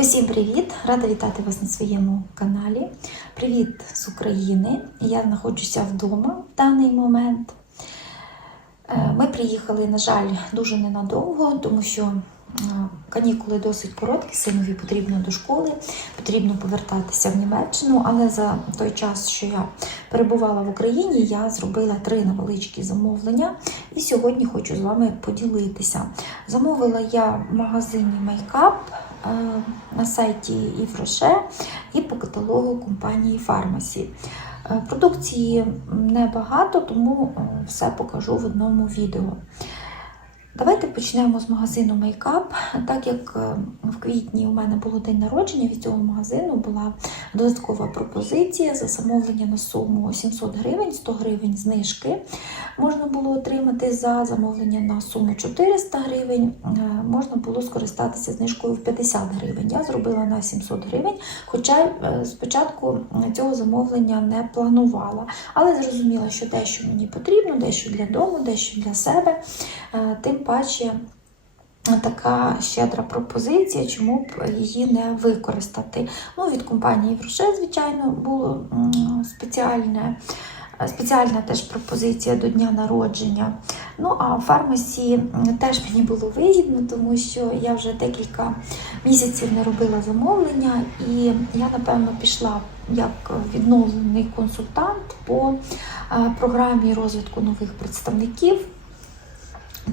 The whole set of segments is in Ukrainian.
Усім привіт! Рада вітати вас на своєму каналі. Привіт з України. Я знаходжуся вдома в даний момент. Е, Ми приїхали, на жаль, дуже ненадовго, тому що канікули досить короткі, синові потрібно до школи, потрібно повертатися в Німеччину. Але за той час, що я перебувала в Україні, я зробила три невеличкі замовлення. І сьогодні хочу з вами поділитися. Замовила я в магазині Makeup на сайті Івроше і по каталогу компанії Фармасі. Е, Продукції небагато, тому е, все покажу в одному відео. Давайте почнемо з магазину Makeup. Так як е, в квітні у мене було день народження, від цього магазину була додаткова пропозиція за замовлення на суму 700 гривень, 100 гривень знижки. Можна було отримати за замовлення на суму 400 гривень, е, можна було скористатися знижкою в 50 гривень. Я зробила на 700 гривень, хоча е, спочатку цього замовлення не планувала, але зрозуміла, що дещо мені потрібно, дещо для дому, дещо для себе. Тим паче така щедра пропозиція, чому б її не використати. Ну, від компанії Вруше, звичайно, було спеціальне. Спеціальна теж пропозиція до дня народження. Ну а в фармасі теж мені було вигідно, тому що я вже декілька місяців не робила замовлення, і я, напевно, пішла як відновлений консультант по е, програмі розвитку нових представників.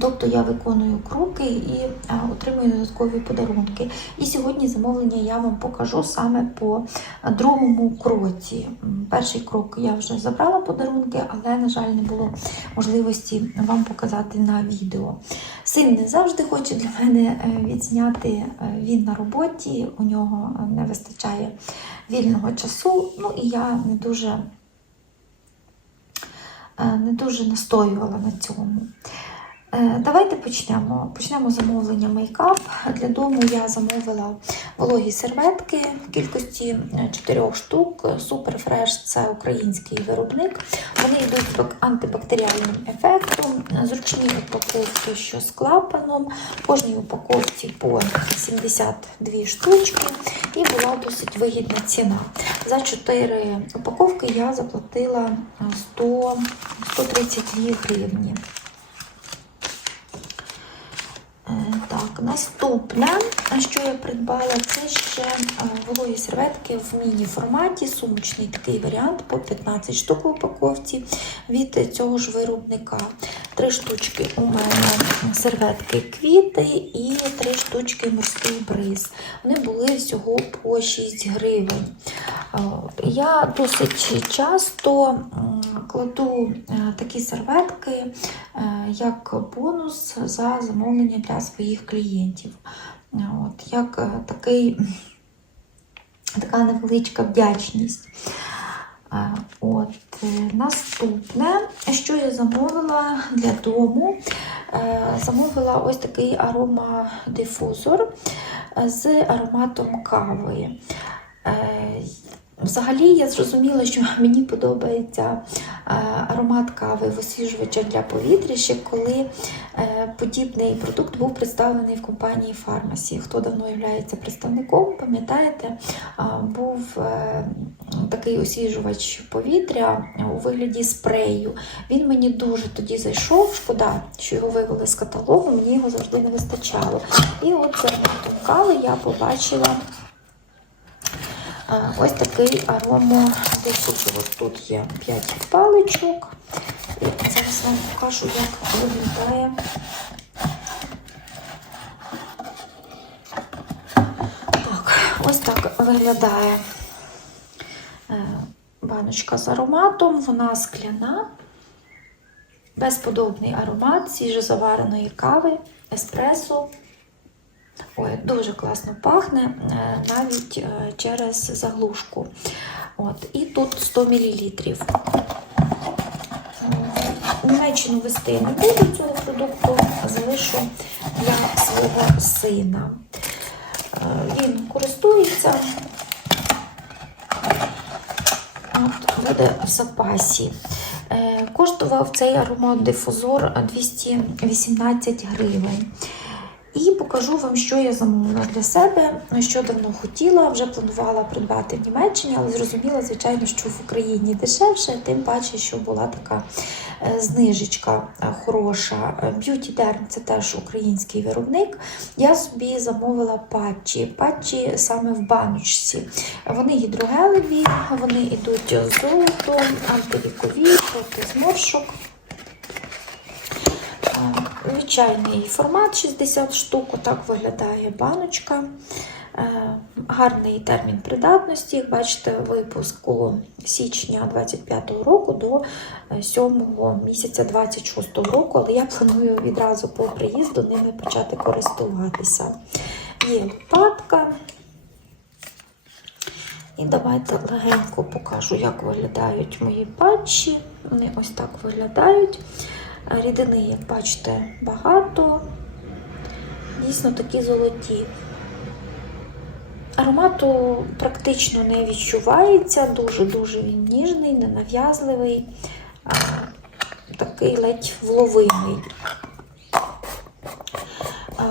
Тобто я виконую кроки і а, отримую додаткові подарунки. І сьогодні замовлення я вам покажу саме по другому кроці. Перший крок я вже забрала подарунки, але, на жаль, не було можливості вам показати на відео. Син не завжди хоче для мене е, відзняти. е, Він на роботі, у нього е, не вистачає вільного часу. Ну і я не дуже, е, не дуже настоювала на цьому. Е, Давайте почнемо. Почнемо замовлення мейкап. Для дому я замовила вологі серветки в кількості 4 штук. Суперфреш це український виробник. Вони йдуть антибактеріальним ефектом, зручні упаковки, що з клапаном. В кожній упаковці по 72 штучки і була досить вигідна ціна. За 4 упаковки я заплатила 100, 132 гривні. Е, Так, наступне, що я придбала, це ще е, вологі серветки в міні-форматі, сумочний такий варіант по 15 штук в упаковці від цього ж виробника. Три штучки у мене серветки квіти і три штучки морський бриз. Вони були всього по 6 гривень. Е, Я досить часто кладу е, такі серветки як бонус за замовлення для своїх клієнтів. Е, От, як е, такий, така невеличка вдячність. От, е, наступне, що я замовила для дому, Е, замовила ось такий аромадифузор з ароматом кави. Взагалі я зрозуміла, що мені подобається е, аромат кави в освіжувачах для повітря, ще коли е, подібний продукт був представлений в компанії Фармасі. Хто давно є представником, пам'ятаєте, був е, такий освіжувач повітря у вигляді спрею. Він мені дуже тоді зайшов. Шкода, що його вивели з каталогу, мені його завжди не вистачало. І от за кави я побачила. А, Ось такий арома дифузор. Тут є 5 паличок. І зараз вам покажу, як виглядає. Так, ось так виглядає е, баночка з ароматом. Вона скляна, безподобний аромат свіжозавареної кави, еспресо. Ой, дуже класно пахне, е, навіть е, через заглушку. От, і тут 100 мл. Німеччину вести не буду цього продукту, залишу для свого сина. Е, Він користується, от, буде в запасі. Коштував цей аромат дифузор 218 гривень. І покажу вам, що я замовила для себе, що давно хотіла. Вже планувала придбати в Німеччині, але зрозуміла, звичайно, що в Україні дешевше, тим паче, що була така е, знижечка е, хороша. Е, Beauty Derm – це теж український виробник. Я собі замовила патчі. Патчі саме в баночці. Вони гідрогелеві, вони йдуть з золотом, антивікові, проти зморшок. Е, Звичайний формат 60 штук, отак виглядає баночка. Е, Гарний термін придатності. Як бачите, випуску січня 25-го року до 7 місяця 26-го року, але я планую відразу по приїзду ними почати користуватися. Є лопатка. І давайте легенько покажу, як виглядають мої патчі. Вони ось так виглядають. Рідини, як бачите, багато. Дійсно такі золоті. Аромату практично не відчувається, дуже-дуже він ніжний, ненав'язливий, такий ледь вловимий.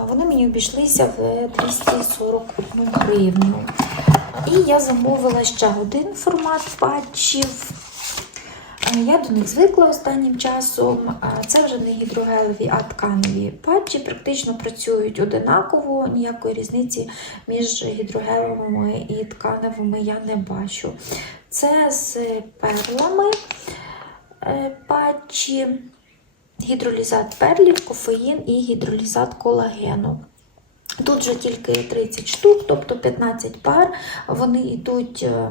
Вони мені обійшлися в 241 гривню. І я замовила ще один формат патчів. Е, Я до них звикла останнім часом. Це вже не гідрогелеві, а тканеві патчі. Практично працюють одинаково, ніякої різниці між гідрогелевими і тканевими я не бачу. Це з перлами е, патчі, гідролізат перлів, кофеїн і гідролізат колагену. Тут вже тільки 30 штук, тобто 15 пар. Вони йдуть е,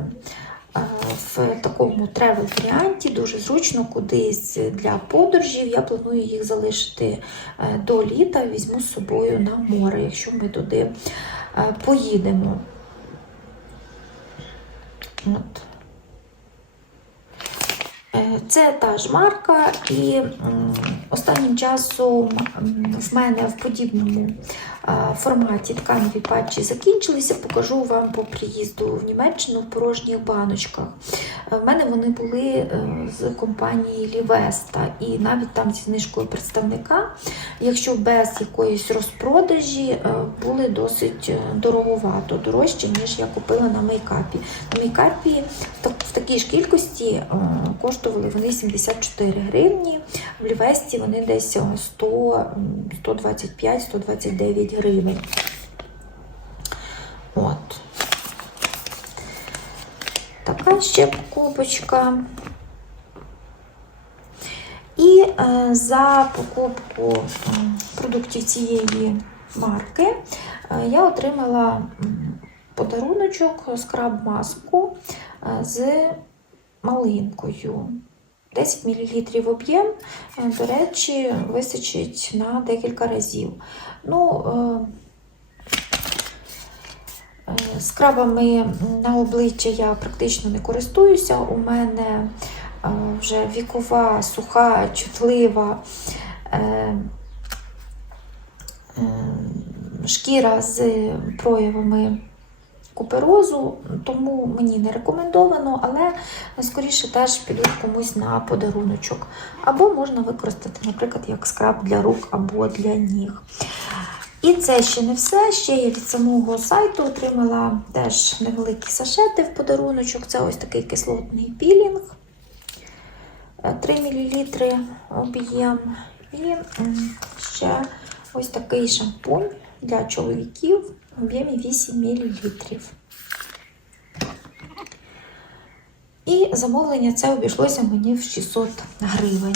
в такому тревел варіанті, дуже зручно кудись для подорожів. Я планую їх залишити е, до літа, візьму з собою на море, якщо ми туди е, поїдемо. От. Е, Це та ж марка, і останнім часом в мене в подібному е, форматі тканеві патчі закінчилися. Покажу вам по приїзду в Німеччину в порожніх баночках. Е, В мене вони були е, з компанії Лівеста, і навіть там зі знижкою представника, якщо без якоїсь розпродажі, е, були досить е, дороговато, дорожче, ніж я купила на мейкапі. На мейкапі в такій ж кількості е, коштували вони 74 гривні, в Лівесті вони десь 100, 125-129 гривень. От. Така ще покупочка. І е, за покупку продуктів цієї марки е, я отримала подаруночок скраб-маску е, з малинкою. 10 мл об'єм, е, до речі, вистачить на декілька разів. Ну, е, е, Скрабами на обличчя я практично не користуюся. У мене вже вікова, суха, чутлива шкіра з проявами куперозу, тому мені не рекомендовано, але скоріше теж підуть комусь на подаруночок. Або можна використати, наприклад, як скраб для рук або для ніг. І це ще не все. Ще я від самого сайту отримала теж невеликі сашети в подаруночок. Це ось такий кислотний пілінг. Е, 3 мл об'єм. І ще ось такий шампунь для чоловіків в об'ємі 8 мл. І замовлення це обійшлося мені в 600 гривень.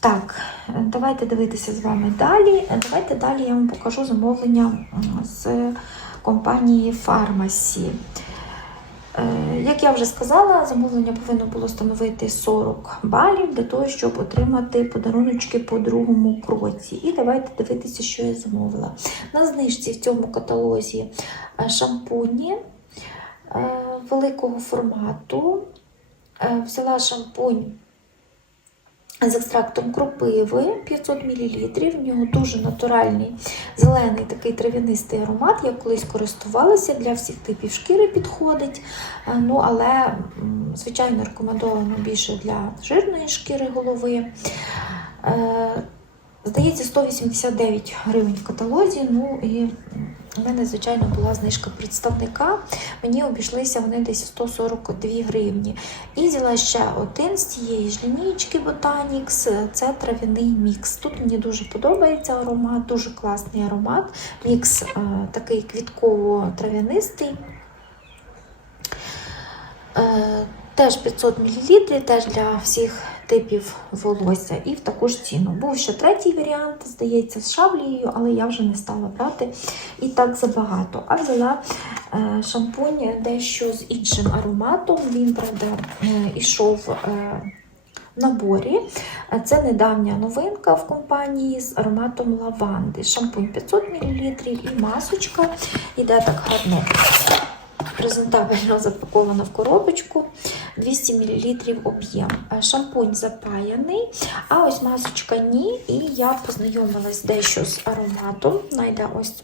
Так, давайте дивитися з вами далі. Давайте далі я вам покажу замовлення з компанії Фармасі. Е, Як я вже сказала, замовлення повинно було становити 40 балів для того, щоб отримати подаруночки по другому кроці. І давайте дивитися, що я замовила. На знижці в цьому каталозі е, шампуні е, великого формату. Взяла шампунь з екстрактом кропиви 500 мл. В нього дуже натуральний зелений такий трав'янистий аромат. Я колись користувалася для всіх типів шкіри підходить. Е, Ну, але, звичайно, рекомендовано більше для жирної шкіри голови. Е, Здається, 189 гривень в каталозі. Ну і у мене, звичайно, була знижка представника. Мені обійшлися вони десь в 142 гривні. І взяла ще один з цієї ж лінійки Botanix. Це трав'яний мікс. Тут мені дуже подобається аромат, дуже класний аромат. Мікс е, такий квітково-трав'янистий. Е, Теж 500 мл, теж для всіх типів волосся і в таку ж ціну. Був ще третій варіант, здається, з шаблією, але я вже не стала брати і так забагато. А взяла е, шампунь дещо з іншим ароматом. Він, правда, е, ішов. Е, наборі. Це недавня новинка в компанії з ароматом лаванди. Шампунь 500 мл і масочка. Іде так гарно презентабельно запакована в коробочку 200 мл об'єм. Е, Шампунь запаяний, а ось масочка ні. І я познайомилась дещо з ароматом. Найде ось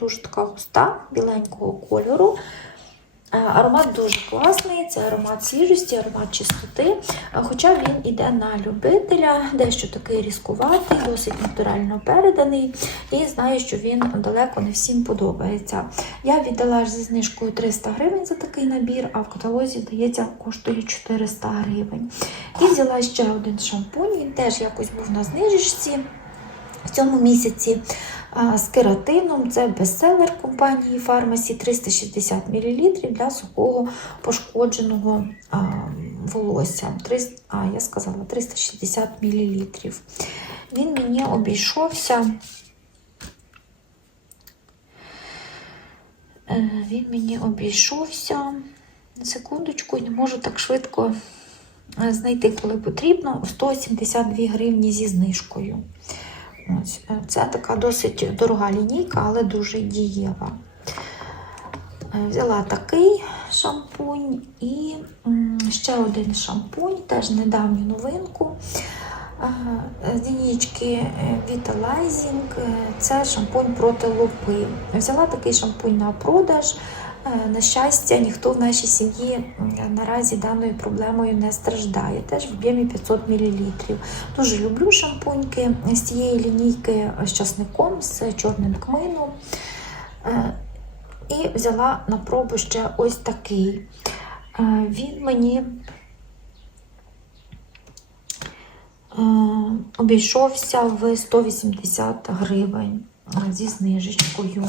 дуже така густа, біленького кольору. Е, Аромат дуже класний, це аромат свіжості, аромат чистоти. Е, Хоча він іде на любителя, дещо такий різкуватий, досить натурально переданий. І знаю, що він далеко не всім подобається. Я віддала ж зі знижкою 300 гривень за такий набір, а в каталозі, здається, коштує 400 гривень. І взяла ще один шампунь, він теж якось був на знижечці в цьому місяці. З кератином це бестселер компанії Фармасі 360 мл для сухого пошкодженого волосся. 300, а, я сказала 360 мл. Він мені обійшовся. Е, Він мені обійшовся. Секундочку, не можу так швидко е, знайти, коли потрібно. 172 гривні зі знижкою. Ось, е, Це така досить дорога лінійка, але дуже дієва. Е, Взяла такий шампунь і ще один шампунь, теж недавню новинку. Е, З лінійки Vitalizing. Це шампунь проти лупи. Взяла такий шампунь на продаж. Е, На щастя, ніхто в нашій сім'ї наразі даною проблемою не страждає. Теж в об'ємі 500 мл. Дуже люблю шампуньки з цієї лінійки з часником, з чорним кмином. Е, І взяла на пробу ще ось такий. Е, Він мені е, обійшовся в 180 гривень е, зі знижечкою.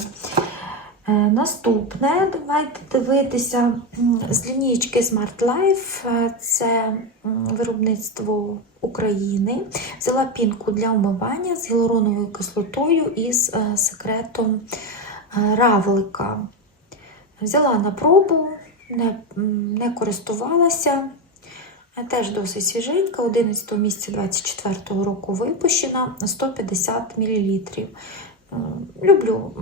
Е, Наступне, давайте дивитися з лінійки Smart Life. Е, Це виробництво України. Взяла пінку для умивання з гіалуроновою кислотою і з е, секретом равлика. Взяла на пробу, не, не користувалася. Теж досить свіженька, 11 місяця 24 року випущена 150 мл. Люблю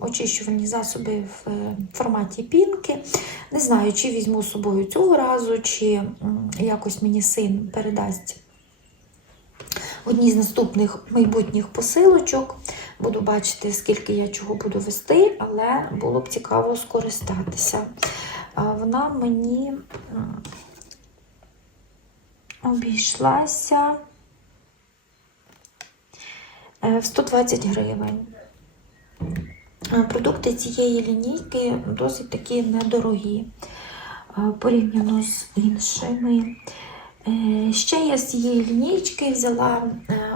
очищувальні засоби в е, форматі пінки. Не знаю, чи візьму з собою цього разу, чи якось мені син передасть в одній з наступних майбутніх посилочок. Буду бачити, скільки я чого буду вести, але було б цікаво скористатися. Вона мені обійшлася е, в 120 гривень. Е, Продукти цієї лінійки досить такі недорогі е, порівняно з іншими. Е, Ще я з цієї лінійки взяла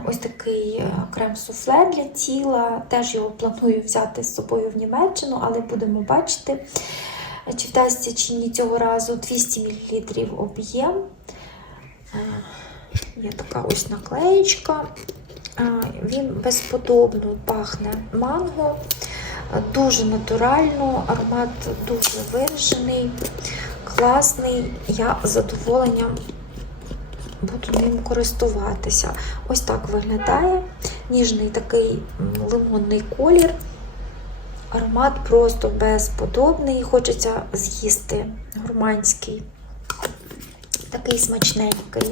ось такий е, крем-суфле для тіла. Теж його планую взяти з собою в Німеччину, але будемо бачити, чи вдасться чи ні цього разу 200 мл об'єм. Є така ось наклеєчка. Він безподобно пахне манго, дуже натурально, аромат дуже виражений, класний. Я з задоволенням буду ним користуватися. Ось так виглядає. Ніжний такий лимонний колір. Аромат просто безподобний. Хочеться з'їсти гурманський, такий смачненький.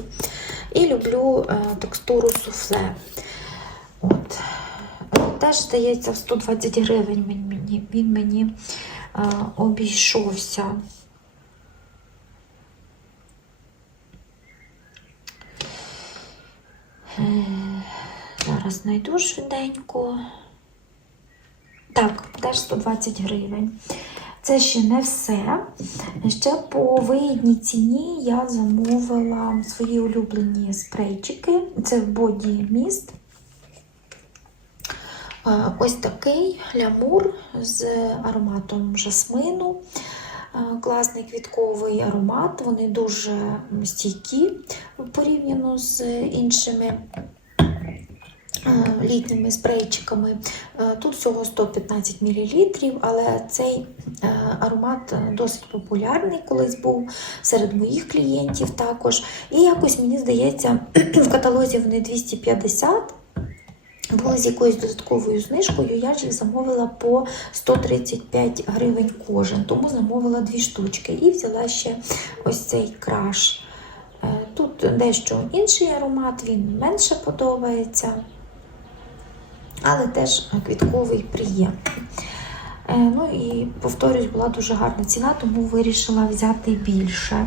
І люблю е, текстуру суфле. Теж, здається, в 120 гривень він він мені е, обійшовся. Е, Зараз знайду швиденько. Так, теж 120 гривень. Це ще не все. Ще по вигідній ціні я замовила свої улюблені спрейчики. Це боді міст. Ось такий лямур з ароматом жасмину. Класний квітковий аромат. Вони дуже стійкі порівняно з іншими літніми спрейчиками. Тут всього 115 мл, але цей аромат досить популярний колись був серед моїх клієнтів також. І якось мені здається, в каталозі вони 250. Були з якоюсь додатковою знижкою, я ж їх замовила по 135 гривень кожен, тому замовила дві штучки і взяла ще ось цей краш. Е, Тут дещо інший аромат, він менше подобається, але теж квітковий приємний. Е, Ну і повторюсь, була дуже гарна ціна, тому вирішила взяти більше.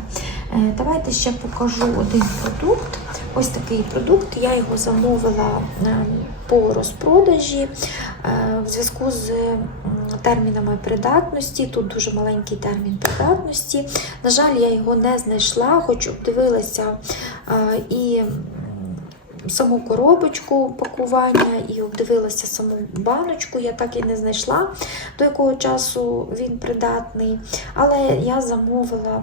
Е, Давайте ще покажу один продукт. Ось такий продукт. Я його замовила е, по розпродажі е, в зв'язку з термінами придатності. Тут дуже маленький термін придатності. На жаль, я його не знайшла, хоч обдивилася е, і саму коробочку пакування і обдивилася саму баночку. Я так і не знайшла, до якого часу він придатний. Але я замовила.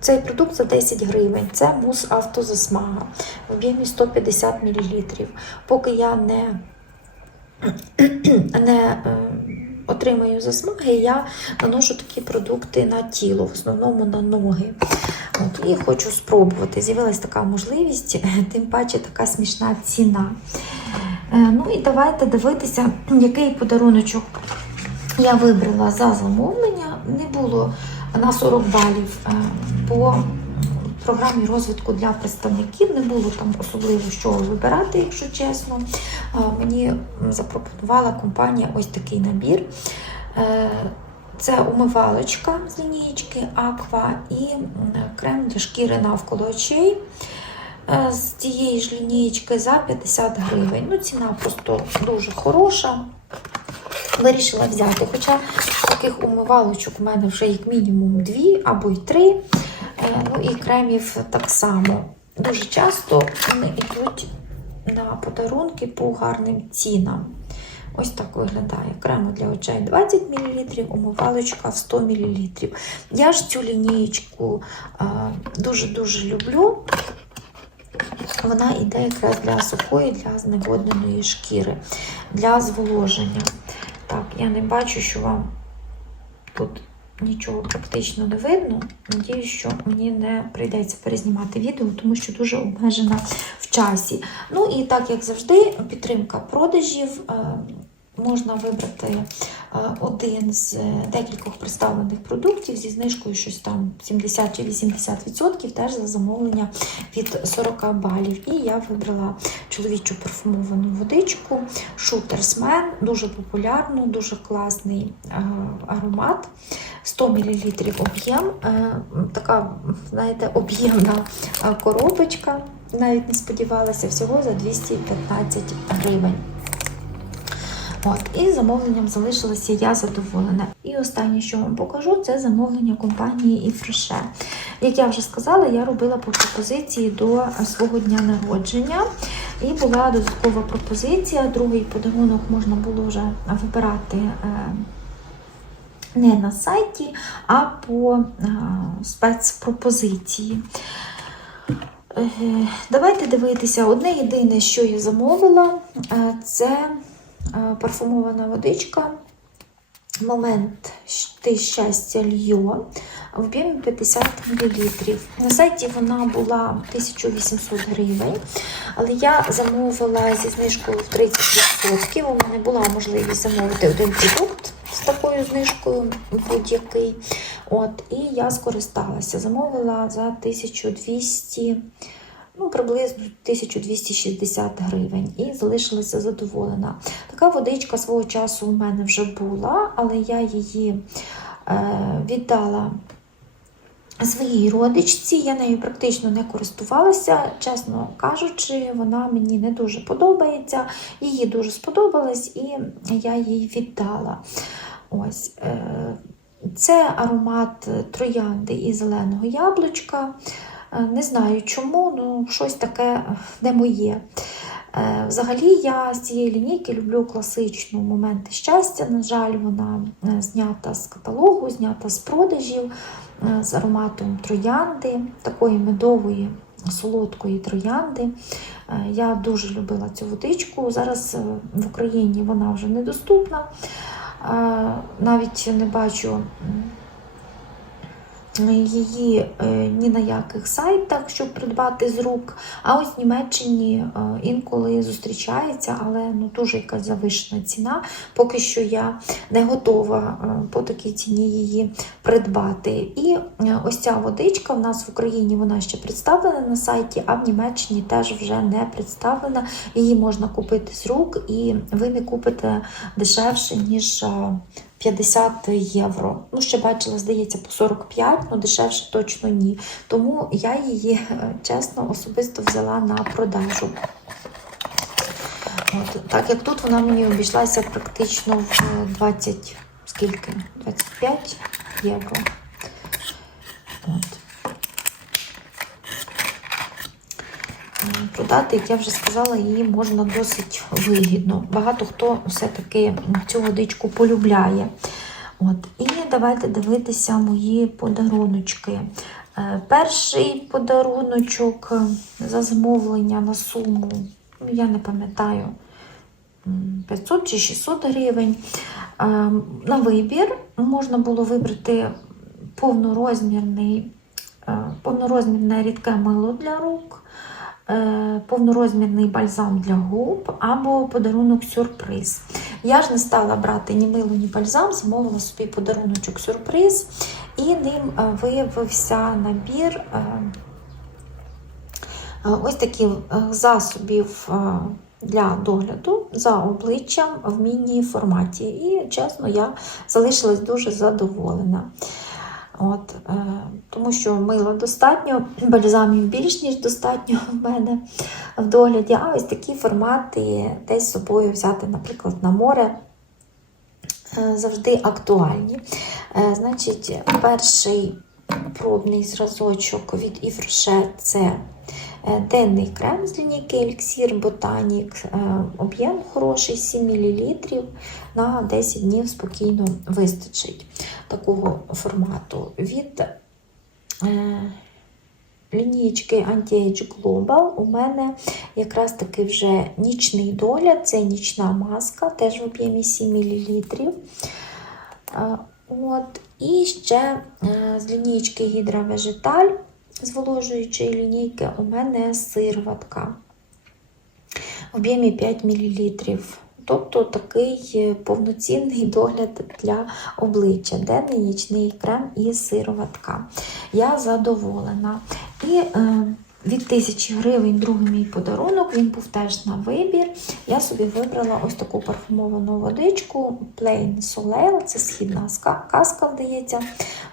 Цей продукт за 10 гривень. Це мус автозасмага в об'ємі 150 мл. Поки я не, не е, отримаю засмаги, я наношу такі продукти на тіло, в основному на ноги. От, і хочу спробувати. З'явилася така можливість, тим паче така смішна ціна. Е, ну і давайте дивитися, який подаруночок я вибрала за замовлення. Не було на 40 балів е, по програмі розвитку для представників. Не було там особливо що вибирати, якщо чесно. Мені запропонувала компанія ось такий набір. Е, Це умивалочка з лінієчки Aqua і крем для шкіри навколо очей. Е, З цієї ж лінієчки за 50 гривень. Ну, ціна просто дуже хороша. Вирішила взяти. Хоча таких умивалочок у мене вже як мінімум дві або й три. Ну і кремів так само. Дуже часто вони йдуть на подарунки по гарним цінам. Ось так виглядає. Крему для очей 20 мл, умивалочка в 100 мл. Я ж цю лінієчку е, дуже-дуже люблю. Вона йде якраз для сухої, для зневодненої шкіри, для зволоження. Так, я не бачу, що вам тут нічого практично не видно. Надіюсь, що мені не прийдеться перезнімати відео, тому що дуже обмежена в часі. Ну і так, як завжди, підтримка продажів. Е, Можна вибрати е, один з декількох представлених продуктів зі знижкою щось там 70 чи 80%, теж за замовлення від 40 балів. І я вибрала чоловічу парфумовану водичку Shooter's дуже популярну, дуже класний е, аромат. 100 мл об'єм, е, така, знаєте, об'ємна е, коробочка. Навіть не сподівалася, всього за 215 гривень. От, і замовленням залишилася я задоволена. І останнє, що вам покажу, це замовлення компанії Ifresh. Як я вже сказала, я робила по пропозиції до свого дня народження. І була додаткова пропозиція. Другий подарунок можна було вже вибирати. Не на сайті, а по е, спецпропозиції. Давайте дивитися. Одне єдине, що я замовила, е, це е, парфумована водичка. Момент ти щастя Льйо в об'ємі 50 мл. На сайті вона була 1800 гривень, але я замовила зі знижкою в 30%. У мене була можливість замовити один продукт такою знижкою будь-який. От, І я скористалася. Замовила за 1200 ну, приблизно 1260 гривень і залишилася задоволена. Така водичка свого часу у мене вже була, але я її е, віддала своїй родичці. Я нею практично не користувалася, чесно кажучи, вона мені не дуже подобається. Їй дуже сподобалась, і я їй віддала. Ось. е, Це аромат троянди і зеленого яблучка. Е, Не знаю чому, ну щось таке не моє. Е, Взагалі я з цієї лінійки люблю класичну моменти щастя. На жаль, вона знята з каталогу, знята з продажів з ароматом троянди, такої медової солодкої троянди. Я дуже любила цю водичку. Зараз в Україні вона вже недоступна. Навіть не бачу її е, ні на яких сайтах, щоб придбати з рук. А ось в Німеччині е, інколи зустрічається, але ну, дуже якась завишена ціна. Поки що я не готова е, по такій ціні її придбати. І ось ця водичка в нас в Україні вона ще представлена на сайті, а в Німеччині теж вже не представлена. Її можна купити з рук, і ви не купите дешевше, ніж. Е, 50 євро. Ну, ще бачила, здається, по 45, але дешевше точно ні. Тому я її, е, чесно, особисто взяла на продажу. От, так як тут вона мені обійшлася практично в 20, скільки? 25 євро. От. Продати, як я вже сказала, її можна досить вигідно. Багато хто все-таки цю водичку полюбляє. От. І давайте дивитися мої подаруночки. Е, Перший подаруночок е, за замовлення на суму, ну, я не пам'ятаю, 500 чи 600 гривень. Е, На вибір можна було вибрати повнорозмірний, повнорозмірне рідке мило для рук повнорозмірний бальзам для губ або подарунок сюрприз. Я ж не стала брати ні мило, ні бальзам, замовила собі подаруночок сюрприз, і ним е, виявився набір е, е, ось таких е, засобів. е, Для догляду за обличчям в міні-форматі. І, чесно, я залишилась дуже задоволена. От, е, тому що мила достатньо, бальзамів більш ніж достатньо в мене в догляді. А ось такі формати десь з собою взяти, наприклад, на море е, завжди актуальні. Е, значить, перший пробний зразочок від Yves – це денний крем з лінійки Elixir Botanic. Е, Об'єм хороший 7 мл. На 10 днів спокійно вистачить такого формату. Від е, лінійки Anti-Age Global у мене якраз таки вже нічний догляд, це нічна маска, теж в об'ємі 7 мл. Е, От. І ще з лінійки Hydra Vegetal, зволожуючої лінійки, у мене сироватка в об'ємі 5 мл. Тобто такий е, повноцінний догляд для обличчя, денний нічний крем і сироватка. Я задоволена. І е, від 1000 гривень другий мій подарунок, він був теж на вибір. Я собі вибрала ось таку парфумовану водичку Plain Soleil, це східна казка, здається,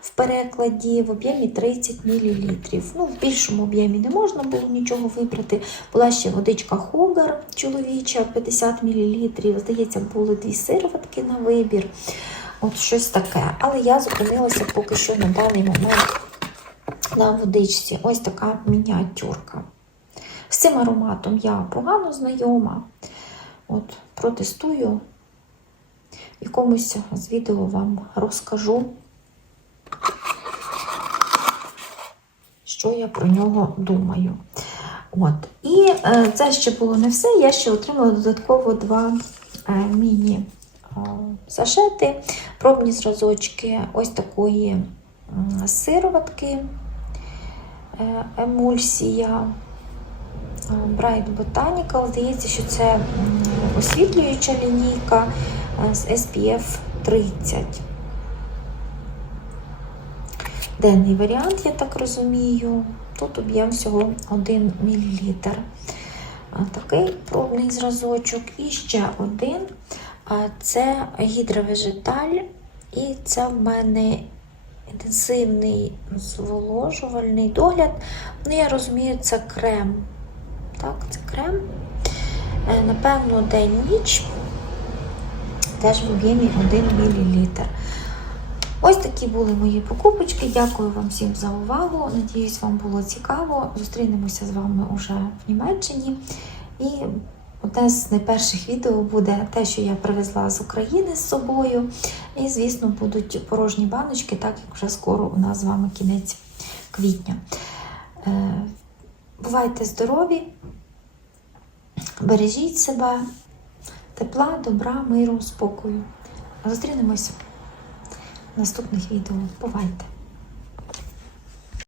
в перекладі в об'ємі 30 мл. Ну, в більшому об'ємі не можна було нічого вибрати. Була ще водичка Хогар чоловіча 50 мл. Здається, були дві сироватки на вибір. От щось таке. Але я зупинилася поки що на даний момент на водичці. Ось така мініатюрка. З цим ароматом я погано знайома. От, протестую. Якомусь з відео вам розкажу, що я про нього думаю. От. І е, це ще було не все. Я ще отримала додатково два е, міні е, пробні зразочки ось такої сироватки, емульсія. е, Bright Botanical. Здається, що це освітлююча лінійка е, з SPF 30. Денний варіант, я так розумію. Тут об'єм всього 1 мл. Такий пробний зразочок. І ще один. Це гідровежеталь. І це в мене інтенсивний зволожувальний догляд. Ну, я розумію, це крем. Так, це крем. Е, Напевно, день-ніч. Теж в об'ємі 1 мл. Ось такі були мої покупочки. Дякую вам всім за увагу. Надіюсь, вам було цікаво. Зустрінемося з вами уже в Німеччині. І одне з найперших відео буде те, що я привезла з України з собою. І, звісно, будуть порожні баночки, так як вже скоро у нас з вами кінець квітня. Е, Бувайте здорові, бережіть себе, тепла, добра, миру, спокою. Зустрінемось в наступних відео. Бувайте!